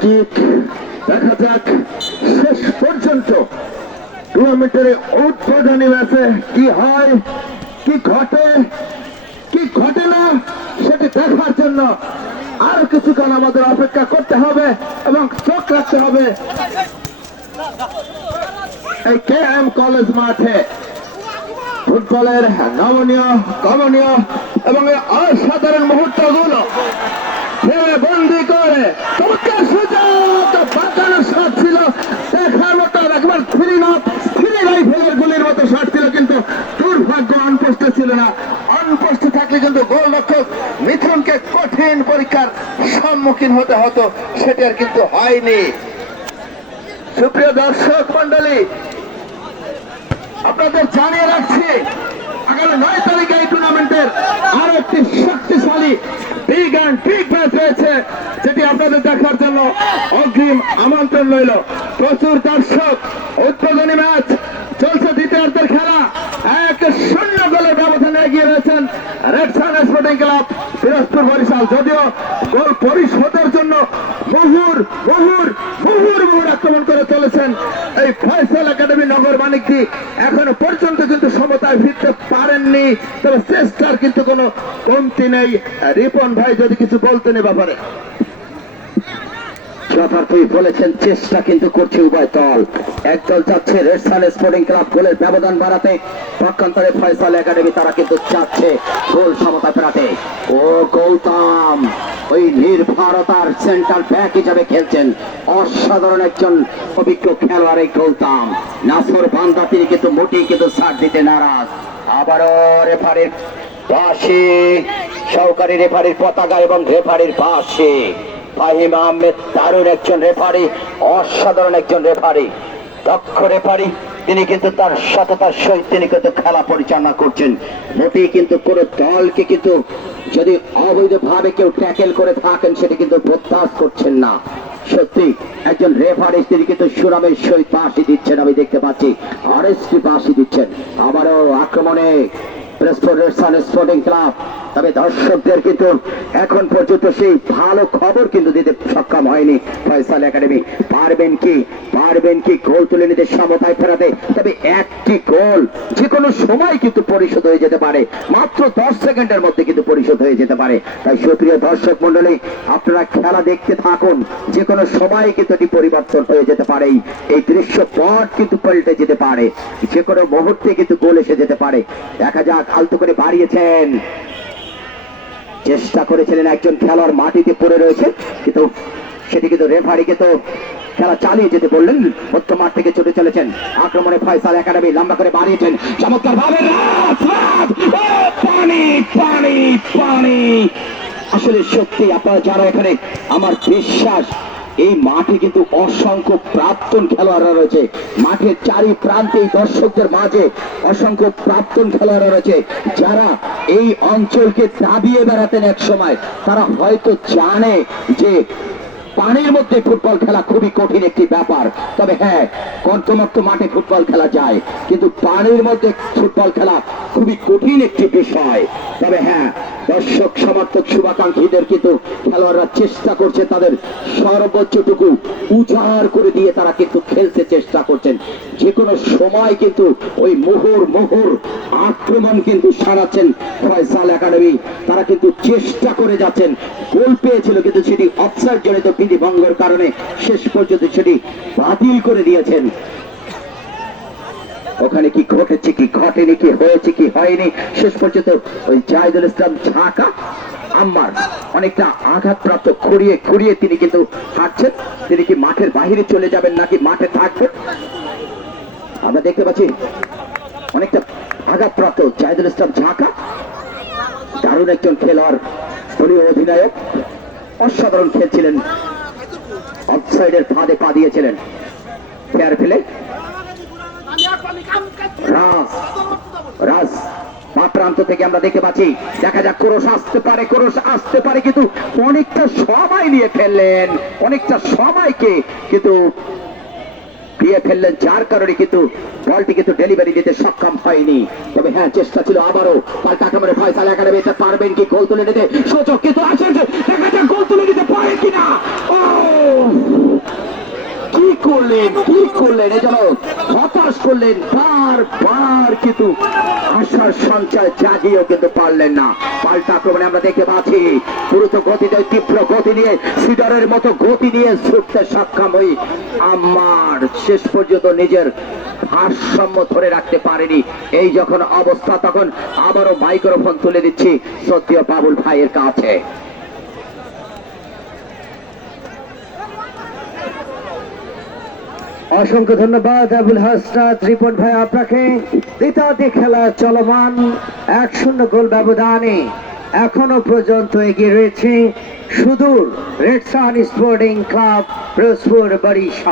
Kick. দেখা যাক শেষ পর্যন্ত টুর্নামেন্টের উদ্বোধনী ম্যাচে কি হয়, কি ঘটে না সেটি দেখার জন্য আরো কিছুক্ষণ আমাদের অপেক্ষা করতে হবে এবং চোখ রাখতে হবে এই KM কলেজ মাঠে। ফুটবলের নমনীয় কমনীয় এবং এই অসাধারণ মুহূর্তগুলো বন্দি করে চমৎকার সুযোগ বাঁচানোর শট ছিল, দেখার মতো একবার থ্রি রাইফেলের গুলির মতো শট ছিল, কিন্তু দুর্ভাগ্য অনপোস্টে ছিল না। অনপোস্টে থাকলে কিন্তু গোলরক্ষক মিথুনকে কঠিন পরীক্ষার সম্মুখীন হতে হতো, সেটি আর কিন্তু হয়নি। সুপ্রিয় দর্শক মন্ডলী, আপনাদের জানিয়ে রাখছি আগামী 9 তারিখে এই টুর্নামেন্টের আরো একটি শক্তিশালী বিগ ম্যাচ রয়েছে, যেটি আপনাদের দেখার জন্য অগ্রিম আমন্ত্রণ রইল। প্রচুর দর্শক, উদ্বোধনী ম্যাচ চলছে, দ্বিতীয়ার্ধের খেলা 1-0 গোলের ব্যবধানে এগিয়ে রয়েছেন রেড সান স্পোর্টিং ক্লাব পিরোজপুর বরিশাল। যদিও গোল পরিশোধের জন্য মুহুর আক্রমণ করে চলেছেন এই ফয়সাল একাডেমি নগর মানিকদি, এখনো পর্যন্ত কিন্তু সমতায় ফিরতে পারেননি, তবে চেষ্টার কিন্তু কোনো কমতি নেই। রিপন ভাই যদি কিছু বলতেন এ ব্যাপারে। যথার্থই বলেছেন, চেষ্টা কিন্তু করছে উভয় দল। একদল যাচ্ছে রেড সান স্পোর্টিং ক্লাব গোলের ব্যবধান বাড়াতে, পক্ষান্তরে ফয়সাল একাডেমি তারা কিন্তু চাচ্ছে গোল সমতা ফেরাতে। ও গৌতম ওই নির্ভরতার সেন্টার ব্যাক হিসাবে খেলছেন, অসাধারণ একজন অভিজ্ঞ খেলোয়াড় এই গৌতম। নাসর বান্দা তিনি কিন্তু মোটেই কিন্তু ছাড় দিতে নারাজ। আবারও রেফারির পাশে সহকারী রেফারির পতাকা এবং রেফারির পাশে ফাহিম আহমেদ, দারুণ একজন রেফারি, অসাধারণ একজন রেফারি, দক্ষ রেফারি। তিনি কিন্তু তার সততার সহিত তিনি কিন্তু খেলা পরিচালনা করছেন। মোটেই কিন্তু কোন দলকে কিন্তু যদি অবৈধভাবে কেউ ট্যাকেল করে থাকেন সেটা কিন্তু প্রত্যাশ করছেন না। সত্যি একজন রেফারি, তিনি কিন্তু সুনামের সহিত বাঁশি দিচ্ছেন, আমি দেখতে পাচ্ছি আরএসটি বাঁশি দিচ্ছেন। আবারও আক্রমণে রেড সান স্পোর্টিং ক্লাব, তবে দর্শকদের কিন্তু এখন পর্যন্ত সেই ভালো খবর কিন্তু দিতে সক্ষম হয়নি ফয়সাল একাডেমি। পারবেন কি গোল তুলে নিতে, সমতায় ফেরাতে? তবে একটি গোল যে কোনো সময় কিন্তু পরিশোধ হয়ে যেতে পারে, মাত্র 10 সেকেন্ডের মধ্যে কিন্তু পরিশোধ হয়ে যেতে পারে। তাই সুপ্রিয় দর্শক মন্ডলী, আপনারা খেলা দেখতে থাকুন, যে কোনো সময় কিন্তু এটি পরিবর্তন হয়ে যেতে পারে। এই দৃশ্যপট কিন্তু পাল্টে যেতে পারে, যে কোনো মুহূর্তে কিন্তু গোল এসে যেতে পারে। দেখা যাক, আলতো করে বাড়িয়েছেন, চেষ্টা করেছিলেন একজন খেলোয়াড় মাটিতে পড়ে রয়েছে, কিন্তু সেটি কিন্তু রেফারিকে তো খেলা চালিয়ে যেতে বললেন। মধ্য মাঠ থেকে ছুটে চলেছেন আক্রমণে ফয়সাল একাডেমি, লম্বা করে বাড়িয়েছেন চমৎকার ভাবে। পানি আসলে সত্যি আপনারা যারা এখানে, আমার বিশ্বাস এই মাঠে কিন্তু অসংখ্য প্রাক্তন খেলোয়াড়রা রয়েছে, মাঠের চারি প্রান্তে দর্শকদের মাঝে অসংখ্য প্রাক্তন খেলোয়াড়রা রয়েছে, যারা এই অঞ্চলকে দাবিয়ে বেড়াতেন এক সময়। তারা হয়তো জানে যে পানির মধ্যে ফুটবল খেলা খুবই কঠিন একটি ব্যাপার। তবে হ্যাঁ, কর্দমাক্ত মাঠে ফুটবল খেলা যায়, কিন্তু পানির মধ্যে ফুটবল খেলা খুবই কঠিন একটি বিষয়। তবে হ্যাঁ, দর্শক সমর্থক শুভাকাঙ্ক্ষীদের কিন্তু খেলোয়াড়রা চেষ্টা করছে তাদের সর্বোচ্চটুকু উজাড় করে দিয়ে তারা কিন্তু খেলতে চেষ্টা করছেন। যে কোনো সময় কিন্তু ওই মুহুর আক্রমণ কিন্তু সারাচ্ছেন ফয়সাল একাডেমি। তারা কিন্তু চেষ্টা করে যাচ্ছেন, গোল পেয়েছিল কিন্তু সেটি অফসাইড জনিত বিধি ভঙ্গের কারণে শেষ পর্যন্ত সেটি বাতিল করে দিয়েছেন। ওখানে কি ঘটেছে, কি ঘটেনি, কি হয়েছে, কি হয়নি, শেষ পর্যন্ত ওই জাহিদুল ইসলাম ঝাঁকা আম্মার অনেকটা আঘাতপ্রাপ্ত, খুঁড়িয়ে তিনি কিন্তু হাঁটছেন। তিনি কি মাঠের বাহিরে চলে যাবেন নাকি মাঠে থাকবেন? আমরা দেখতে পাচ্ছি অনেকটা আঘাতপ্রাপ্ত জাহিদুল ইসলাম ঝাঁকা, দারুণ একজন খেলোয়াড়, দলীয় অধিনায়ক, অসাধারণ খেলছিলেন, অফসাইডের ফাঁদে পা দিয়েছিলেন। ফেয়ার প্লে রাজ প্রান্ত থেকে আমরা দেখতে পাচ্ছি, দেখা যাক ক্রস আসতে পারে, কিন্তু অনেকটা সময় নিয়ে ফেললেন, অনেকটা সময়কে কিন্তু দিয়ে ফেললেন, যার কারণে কিন্তু বলটি কিন্তু ডেলিভারি দিতে সক্ষম হয়নি। তবে হ্যাঁ, চেষ্টা ছিল আবারও পাল্টা আক্রমণে ফয়সাল একাডেমি। পারবেন কি গোল তুলে নিতে? সুযোগ কিন্তু আসেন, দেখা যাক গোল তুলে নিতে পারে কিনা। ও করলেন এজন্য হতাশ করলেন বারবার, কিন্তু আশার সঞ্চয় জাগিয়েও কিন্তু পারলেন না। পাল্টা আক্রমণে আমরা দেখতে পাচ্ছি দ্রুত গতিতে, তীব্র গতি নিয়ে, সিডারের মতো গতি নিয়ে ছুটতে সক্ষম হই আমার, শেষ পর্যন্ত নিজের ভারসাম্য ধরে রাখতে পারেনি। এই যখন অবস্থা, তখন আবারও মাইক্রোফোন তুলে দিচ্ছি সত্যিও বাবুল ভাইয়ের কাছে। অসংখ্য ধন্যবাদ আবুল হাসনাত রিপন ভাই আপনাকে। দ্বিতীয়ার্ধে খেলা চলমান, 1-0 গোল ব্যবধানে এখনো পর্যন্ত এগিয়ে রয়েছে সুদূর রেড সান স্পোর্টিং ক্লাব, পিরোজপুর, বরিশাল।